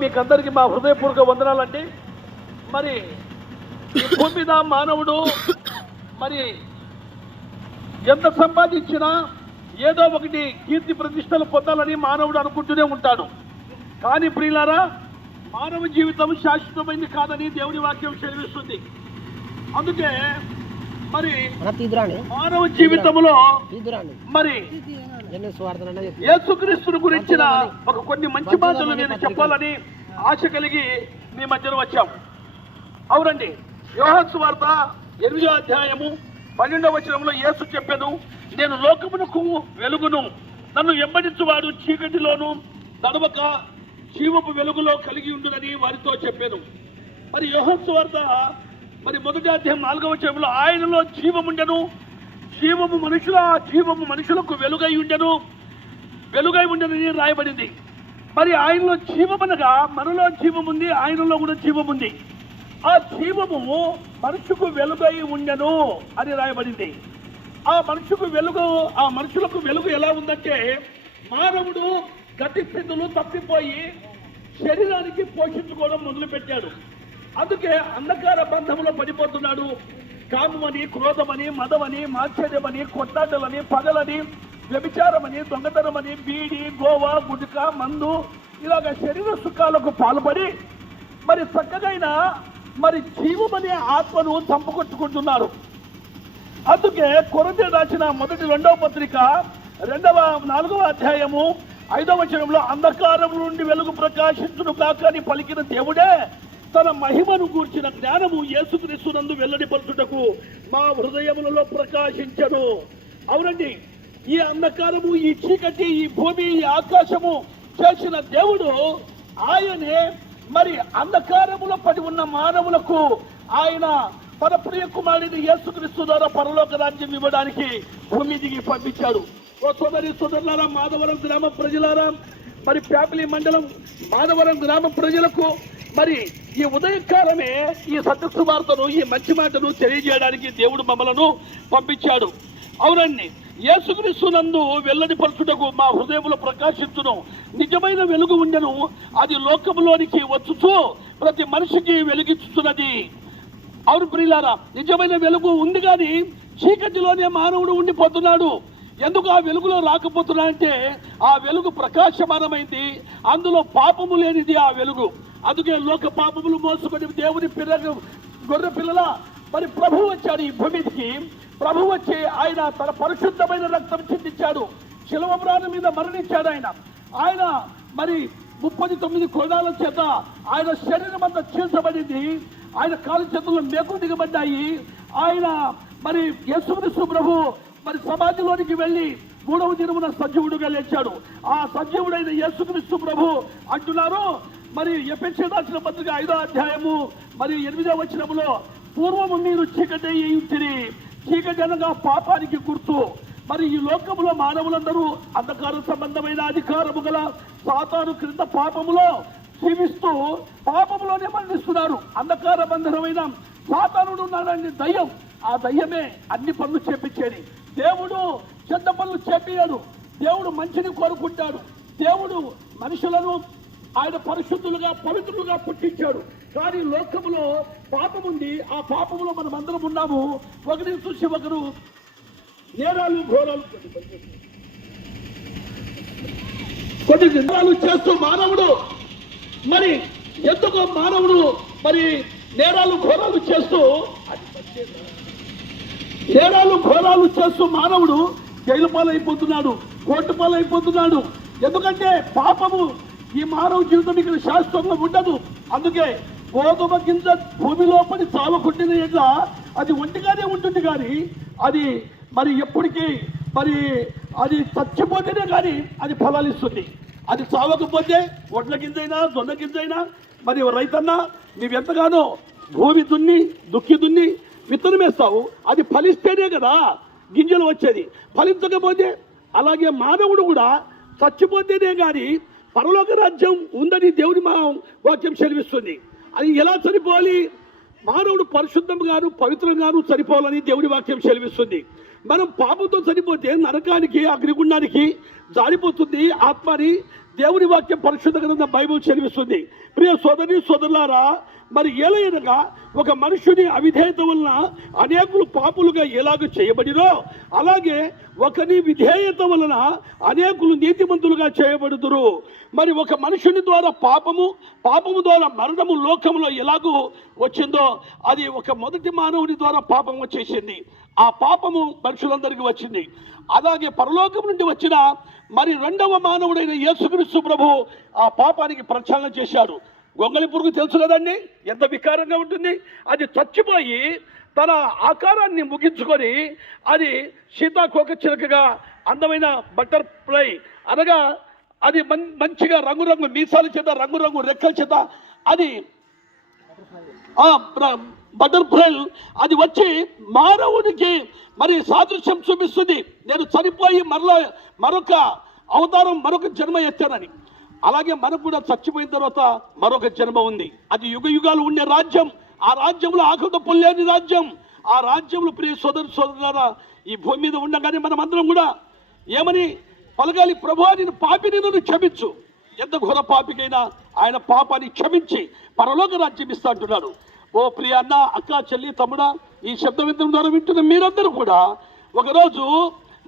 మీకు అందరికీ మా హృదయపూర్వక వందనాలండి. మరి ఈ భూమి మీద మానవుడు మరి ఎంత సంపాదించినా ఏదో ఒకటి కీర్తి ప్రతిష్టలు పొందాలని మానవుడు అనుకుంటూనే ఉంటాడు. కానీ ప్రియులారా మానవ జీవితం శాశ్వతమైంది కాదని దేవుని వాక్యం సెలవిస్తుంది. అందుకే మరి మానవ జీవితంలో మరి యేసుక్రీస్తుని గురించిన ఒక కొన్ని మంచి మాటలు నేను చెప్పాలని ఆశ కలిగి మీ మధ్యన వచ్చాం. అవునండి యోహాన్స్ వార్త ఎనిమిదో అధ్యాయము పన్నెండవ వచనంలో యేసు చెప్పాను నేను లోకమునకు వెలుగును. నన్ను వెంబడించువాడు చీకటిలోను నడవక జీవపు వెలుగులో కలిగి ఉండునని వారితో చెప్పాను. మరి యోహాన్స్ వార్త మరి మొదటి అధ్యాయం నాలుగవ వచనంలో ఆయనలో జీవముండెను జీవము మనుషుల ఆ జీవము మనుషులకు వెలుగై ఉండను. వెలుగై ఉండనని రాయబడింది. మరి ఆయనలో జీవమనగా మనలో జీవం ఉంది ఆయనలో కూడా జీవం ఉంది. ఆ జీవము మనుషుకు వెలుగై ఉండను అని రాయబడింది. ఆ మనుషుకు వెలుగు ఆ మనుషులకు వెలుగు ఎలా ఉందంటే మానవుడు గతి స్థితులు తప్పిపోయి శరీరానికి పోషించుకోవడం మొదలుపెట్టాడు. అందుకే అంధకార బంధంలో పడిపోతున్నాడు. కామమని క్రోధమని మదమని మాత్సర్యమని కొట్టాటలని పగలని వ్యభిచారమని దొంగతనమని బీడి గోవా గుడిక మందు ఇలాగ శరీర సుఖాలకు పాల్పడి మరి చక్కగైన మరి జీవమనే ఆత్మను చంపుకొట్టుకుంటున్నారు అందుకే కొరత రాసిన మొదటి రెండవ పత్రిక రెండవ నాలుగవ అధ్యాయము ఐదవ వచనంలో అంధకారం నుండి వెలుగు ప్రకాశించును కాక అని పలికిన దేవుడే తన మహిమను గూర్చిన జ్ఞానము యేసుక్రీస్తునందు వెల్లడిపరచుటకు మా హృదయములలో ప్రకాశించను. అవునండి ఈ అంధకారము ఈ చీకటి ఈ భూమి ఈ ఆకాశము చేసిన దేవుడు ఆయనే. మరి అంధకారములో పడి ఉన్న మానవులకు ఆయన తన ప్రియ కుమారుడిని యేసుక్రీస్తు ద్వారా పరలోక రాజ్యం ఇవ్వడానికి భూమి దిగి పంపించాడు. ఓ సోదరి సోదరులారా మాధవరం గ్రామ ప్రజలారా మరి ప్యాపిలి మండలం మాధవరం గ్రామ ప్రజలకు మరి ఈ ఉదయకాలమే ఈ సత్యసువార్తను ఈ మంచి మాటను తెలియజేయడానికి దేవుడు మమ్మలను పంపించాడు. అవునండి యేసుక్రీస్తునందు వెల్లడి పరచుటకు మా హృదయంలో ప్రకాశించును. నిజమైన వెలుగు ఉండను. అది లోకములోనికి వచ్చుచు ప్రతి మనిషికి వెలిగించుతున్నది అవును ప్రియులారా నిజమైన వెలుగు ఉంది కానీ చీకటిలోనే మానవుడు ఉండిపోతున్నాడు. ఎందుకు ఆ వెలుగులో రాకపోతున్నాడంటే ఆ వెలుగు ప్రకాశమానమైంది. అందులో పాపము లేనిది ఆ వెలుగు. అందుకే లోక పాపములు మోసుకొని దేవుని పిల్లలు గొర్రె పిల్లల మరి ప్రభు వచ్చాడు ఈ భూమికి. ప్రభు వచ్చి ఆయన తన పరిశుద్ధమైన రక్తం చిందించాడు. శిలవ ప్రాణం మీద మరణించాడు ఆయన. ఆయన మరి ముప్పది తొమ్మిది కొడాల చేత ఆయన శరీరం అంతా చీల్చబడింది. ఆయన కాలు చేతుల్లో మేకులు దిగబడ్డాయి. ఆయన మరి యేసుక్రీస్తు ప్రభు మరి సమాధిలోనికి వెళ్ళి మూడవ దినమున సజీవుడుగా లేచాడు. ఆ సజీవుడైన యేసుక్రీస్తు ప్రభు అంటున్నారు మరి ఎఫెన్సీ రాసిన పత్రిక ఐదో అధ్యాయము మరియు ఎనిమిదో వచనములో పూర్వము మీరు చీకటి అయ్యి చీకటి అనగా పాపానికి గుర్తు. మరి ఈ లోకములో మానవులందరూ అంధకార సంబంధమైన అధికారము గల సాతాను క్రింద పాపములో జీవిస్తూ పాపములోనే మరణిస్తున్నారు. అంధకార బంధనమైన సాతానుడు ఉన్నాడని దయ్యం. ఆ దయ్యమే అన్ని పనులు చేపించేది. దేవుడు చెడ్డ పనులు చేపియాడు దేవుడు మంచిని కోరుకుంటాడు. దేవుడు మనుషులను ఆయన పరిశుద్ధులుగా పవిత్రులుగా పుట్టించాడు. కానీ లోకములో పాపం ఉండి ఆ పాపములో మనం అందరం ఉన్నాము. ఒకరిని చూసి ఒకరు నేరాలు ఘోరాలు కొన్ని నేరాలు చేస్తూ మానవుడు మరి ఎందుకో మానవుడు మరి నేరాలు ఘోరాలు చేస్తూ నేరాలు ఘోరాలు చేస్తూ మానవుడు జైలు పాలైపోతున్నాడు కోర్టు పాలైపోతున్నాడు. ఎందుకంటే పాపము ఈ మానవ జీవితం ఇక్కడ శాశ్వతంగా ఉండదు. అందుకే గోధుమ గింజ భూమి లోపలి చావకుండిన ఎట్లా అది ఒంటిగానే ఉంటుంది కానీ అది మరి ఎప్పటికీ మరి అది చచ్చిపోతేనే కానీ అది ఫలాలు ఇస్తుంది. అది చావకపోతే వడ్ల గింజైనా జొన్న గింజైనా మరి రైతన్నా నీవెంతగానో భూమి దున్ని దుక్కి దున్ని విత్తనం వేస్తావు. అది ఫలిస్తేనే కదా గింజలు వచ్చేది. ఫలించకపోతే అలాగే మానవుడు కూడా చచ్చిపోతేనే కానీ పరలోక రాజ్యం ఉందని దేవుని మా వాక్యం చదివిస్తుంది అది ఎలా చనిపోవాలి? మానవుడు పరిశుద్ధంగాను పవిత్రంగాను చనిపోవాలని దేవుడి వాక్యం చెలివిస్తుంది మనం పాపంతో చనిపోతే నరకానికి అగ్నిగుండానికి జారిపోతుంది ఆత్మని దేవుని వాక్యం పరిశుద్ధ గ్రంథం బైబుల్ చదివిస్తుంది ప్రియ సోదరి సోదరులారా మరి ఏలైనగా ఒక మనుషుని అవిధేయత వలన అనేకులు పాపులుగా ఎలాగ చేయబడినో అలాగే ఒకని విధేయత వలన అనేకులు నీతిమంతులుగా చేయబడుదురు. మరి ఒక మనుషుని ద్వారా పాపము పాపము ద్వారా మరణము లోకంలో ఎలాగూ వచ్చిందో అది ఒక మొదటి మానవుని ద్వారా పాపం వచ్చేసింది. ఆ పాపము మనుషులందరికీ వచ్చింది. అలాగే పరలోకం నుండి వచ్చిన మరి రెండవ మానవుడైన యేసుక్రీస్తు ప్రభు ఆ పాపానికి ప్రక్షాళన చేశాడు. గొంగలి పురుగు తెలుసు కదండి? ఎంత వికారంగా ఉంటుంది? అది చచ్చిపోయి తన ఆకారాన్ని ముగించుకొని అది సీతాకోక చిలకగా అందమైన బటర్ఫ్లై అనగా అది మం మంచిగా రంగురంగు మీసాల చేత రంగురంగు రెక్కల చేత అది బటర్ఫ్లై అది వచ్చి మానవునికి మరి సాదృశ్యం చూపిస్తుంది. నేను చనిపోయి మరలా మరొక అవతారం మరొక జన్మ ఎత్తానని. అలాగే మనకు కూడా చచ్చిపోయిన తర్వాత మరొక జన్మ ఉంది. అది యుగ యుగాలు ఉండే రాజ్యం. ఆ రాజ్యంలో ఆకృత పొల్లేని రాజ్యం. ఆ రాజ్యంలో ప్రియ సోదరు సోదరులారా ఈ భూమి మీద ఉండగానే మనం అందరం కూడా ఏమని పలగాలి ప్రభు నేను పాపిని నన్ను క్షమించు. ఎంత ఘోర పాపికైనా ఆయన పాపాన్ని క్షమించి పరలోక రాజ్యం ఇస్తా అంటున్నాడు. ఓ ప్రియ అన్న అక్క చెల్లి తమ్ముడా ఈ శబ్దం వింటం ద్వారా వింటున్న మీరందరూ కూడా ఒకరోజు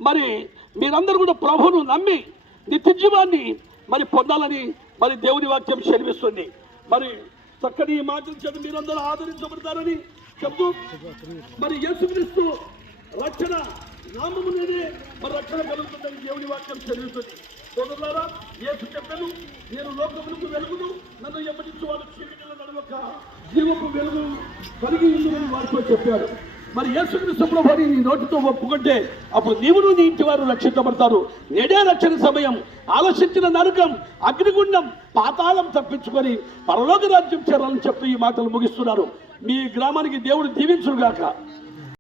మరి మీరందరూ కూడా ప్రభును నమ్మి నిత్య జీవాన్ని మరి పొందాలని మరి దేవుని వాక్యం సెలవిస్తుంది. మరి చక్కని ఈ మాటలు చేత మీరందరూ ఆదరించబడతారని చెప్తూ మరి యేసుక్రీస్తు రక్షణ నామమునే మరి రక్షణ కలుగుతుందని దేవుని వాక్యం చదువుతుంది సోదరులారా యేసు చెప్పాను నేను లోకములకు వెలుగును నన్ను ఎప్పటించు వాళ్ళు చీకటిలో నడవక జీవపు వెలుగు కలిగి ఉందని వారితో చెప్పాడు. మరి యేసుక్రీస్తు ప్రభుని నీ నోటితో ఒప్పుకుంటే అప్పుడు నీవును నీ ఇంటి వారు రక్షించబడతారు. నేడే రక్షణ సమయం. ఆలోచించిన నరకం అగ్నిగుండం పాతాళం తప్పించుకొని పరలోక రాజ్యం చేరాలని చెప్పి ఈ మాటలు ముగిస్తున్నారు. మీ గ్రామానికి దేవుడు దీవించుగాక